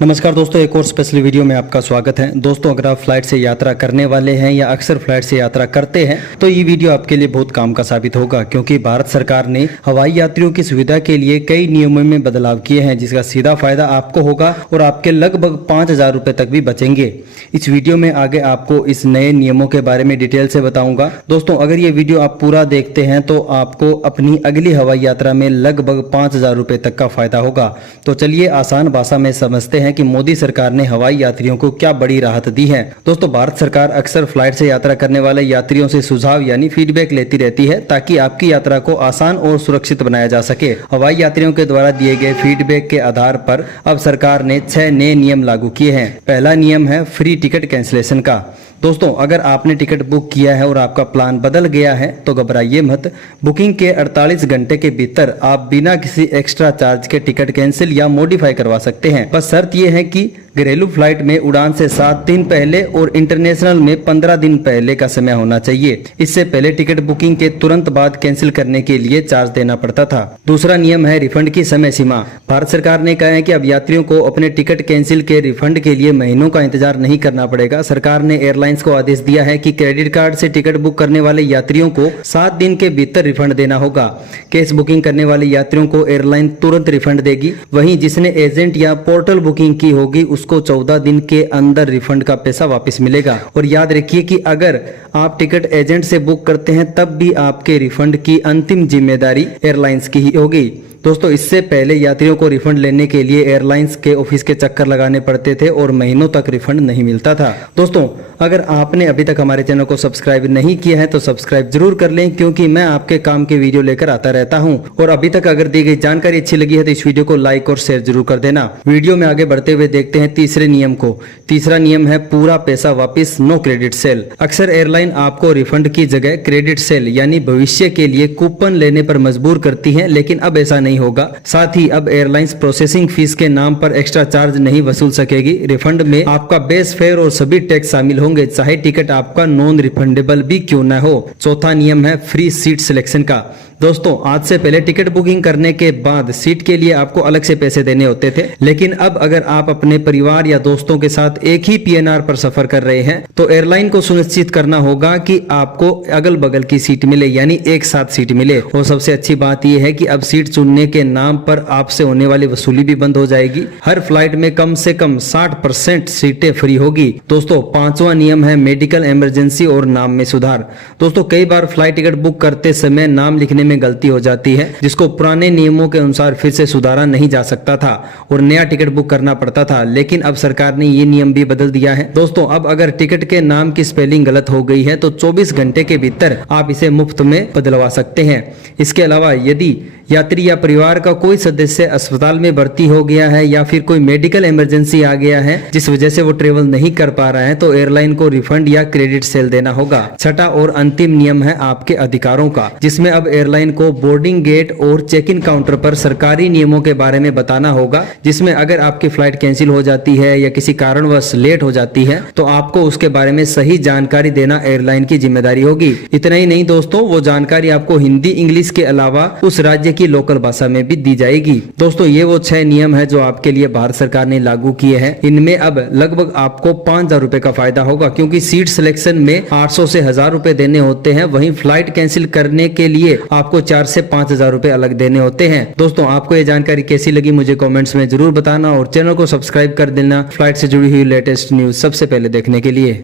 नमस्कार दोस्तों, एक और स्पेशल वीडियो में आपका स्वागत है। दोस्तों, अगर आप फ्लाइट से यात्रा करने वाले हैं या अक्सर फ्लाइट से यात्रा करते हैं तो ये वीडियो आपके लिए बहुत काम का साबित होगा, क्योंकि भारत सरकार ने हवाई यात्रियों की सुविधा के लिए कई नियमों में बदलाव किए हैं, जिसका सीधा फायदा आपको होगा और आपके लगभग 5,000 रुपए तक भी बचेंगे। इस वीडियो में आगे आपको इस नए नियमों के बारे में डिटेल से बताऊंगा। दोस्तों, अगर ये वीडियो आप पूरा देखते हैं तो आपको अपनी अगली हवाई यात्रा में लगभग 5,000 रुपए तक का फायदा होगा। तो चलिए आसान भाषा में समझते हैं कि मोदी सरकार ने हवाई यात्रियों को क्या बड़ी राहत दी है। दोस्तों, भारत सरकार अक्सर फ्लाइट से यात्रा करने वाले यात्रियों से सुझाव यानी फीडबैक लेती रहती है, ताकि आपकी यात्रा को आसान और सुरक्षित बनाया जा सके। हवाई यात्रियों के द्वारा दिए गए फीडबैक के आधार पर अब सरकार ने 6 नए नियम लागू किए हैं। पहला नियम है फ्री टिकट कैंसिलेशन का। दोस्तों, अगर आपने टिकट बुक किया है और आपका प्लान बदल गया है तो घबराइए मत। बुकिंग के 48 घंटे के भीतर आप बिना किसी एक्स्ट्रा चार्ज के टिकट कैंसिल या मॉडिफाई करवा सकते हैं। बस शर्त यह है कि घरेलू फ्लाइट में उड़ान से 7 दिन पहले और इंटरनेशनल में 15 दिन पहले का समय होना चाहिए। इससे पहले टिकट बुकिंग के तुरंत बाद कैंसिल करने के लिए चार्ज देना पड़ता था। दूसरा नियम है रिफंड की समय सीमा। भारत सरकार ने कहा है कि अब यात्रियों को अपने टिकट कैंसिल के रिफंड के लिए महीनों का इंतजार नहीं करना पड़ेगा। सरकार ने एयरलाइंस को आदेश दिया है कि क्रेडिट कार्ड से टिकट बुक करने वाले यात्रियों को 7 दिन के भीतर रिफंड देना होगा। कैश बुकिंग करने वाले यात्रियों को एयरलाइन तुरंत रिफंड देगी। वहीं जिसने एजेंट या पोर्टल बुकिंग की होगी उसको 14 दिन के अंदर रिफंड का पैसा वापस मिलेगा। और याद रखिए कि अगर आप टिकट एजेंट से बुक करते हैं तब भी आपके रिफंड की अंतिम जिम्मेदारी एयरलाइंस की ही होगी। दोस्तों, इससे पहले यात्रियों को रिफंड लेने के लिए एयरलाइंस के ऑफिस के चक्कर लगाने पड़ते थे और महीनों तक रिफंड नहीं मिलता था। दोस्तों, अगर आपने अभी तक हमारे चैनल को सब्सक्राइब नहीं किया है तो सब्सक्राइब जरूर कर लें, क्योंकि मैं आपके काम के वीडियो लेकर आता रहता हूं। और अभी तक अगर दी गई जानकारी अच्छी लगी है तो इस वीडियो को लाइक और शेयर जरूर कर देना। वीडियो में आगे बढ़ते हुए देखते हैं तीसरे नियम को। तीसरा नियम है पूरा पैसा वापिस, नो क्रेडिट सेल। अक्सर एयरलाइन आपको रिफंड की जगह क्रेडिट सेल यानी भविष्य के लिए कूपन लेने पर मजबूर करती है, लेकिन अब ऐसा नहीं होगा। साथ ही अब एयरलाइंस प्रोसेसिंग फीस के नाम पर एक्स्ट्रा चार्ज नहीं वसूल सकेगी। रिफंड में आपका बेस फेयर और सभी टैक्स शामिल होंगे, चाहे टिकट आपका नॉन रिफंडेबल भी क्यों न हो। चौथा नियम है फ्री सीट सिलेक्शन का। दोस्तों, आज से पहले टिकट बुकिंग करने के बाद सीट के लिए आपको अलग से पैसे देने होते थे, लेकिन अब अगर आप अपने परिवार या दोस्तों के साथ एक ही पीएनआर पर सफर कर रहे हैं तो एयरलाइन को सुनिश्चित करना होगा कि आपको अगल बगल की सीट मिले, यानी एक साथ सीट मिले। और सबसे अच्छी बात यह है कि अब सीट चुनने के नाम पर आपसे होने वाली वसूली भी बंद हो जाएगी। हर फ्लाइट में कम से कम 60% सीटें फ्री होगी। दोस्तों, पांचवा नियम है मेडिकल इमरजेंसी और नाम में सुधार। दोस्तों, कई बार फ्लाइट टिकट बुक करते समय नाम लिखने में गलती हो जाती है, जिसको पुराने नियमों के अनुसार फिर से सुधारा नहीं जा सकता था और नया टिकट बुक करना पड़ता था, लेकिन अब सरकार ने ये नियम भी बदल दिया है। दोस्तों, अब अगर टिकट के नाम की स्पेलिंग गलत हो गई है तो 24 घंटे के भीतर आप इसे मुफ्त में बदलवा सकते हैं। इसके अलावा यदि यात्री या परिवार का कोई सदस्य अस्पताल में भर्ती हो गया है या फिर कोई मेडिकल इमरजेंसी आ गया है जिस वजह से वो ट्रेवल नहीं कर पा रहा है तो एयरलाइन को रिफंड या क्रेडिट सेल देना होगा। छठा और अंतिम नियम है आपके अधिकारों का, जिसमें अब एयरलाइन को बोर्डिंग गेट और चेक इन काउंटर पर सरकारी नियमों के बारे में बताना होगा, जिसमें अगर आपकी फ्लाइट कैंसिल हो जाती है या किसी कारणवश लेट हो जाती है तो आपको उसके बारे में सही जानकारी देना एयरलाइन की जिम्मेदारी होगी। इतना ही नहीं दोस्तों, वो जानकारी आपको हिंदी इंग्लिश के अलावा उस राज्य की लोकल भाषा में भी दी जाएगी। दोस्तों, ये वो 6 नियम है जो आपके लिए भारत सरकार ने लागू किए हैं। इनमें अब लगभग आपको 5,000 रुपए का फायदा होगा, क्योंकि सीट सिलेक्शन में 800 से 1,000 रुपए देने होते हैं। वहीं फ्लाइट कैंसिल करने के लिए आपको 4 से 5,000 रुपए अलग देने होते हैं। दोस्तों, आपको ये जानकारी कैसी लगी मुझे कमेंट्स में जरूर बताना और चैनल को सब्सक्राइब कर देना फ्लाइट से जुड़ी हुई लेटेस्ट न्यूज सबसे पहले देखने के लिए।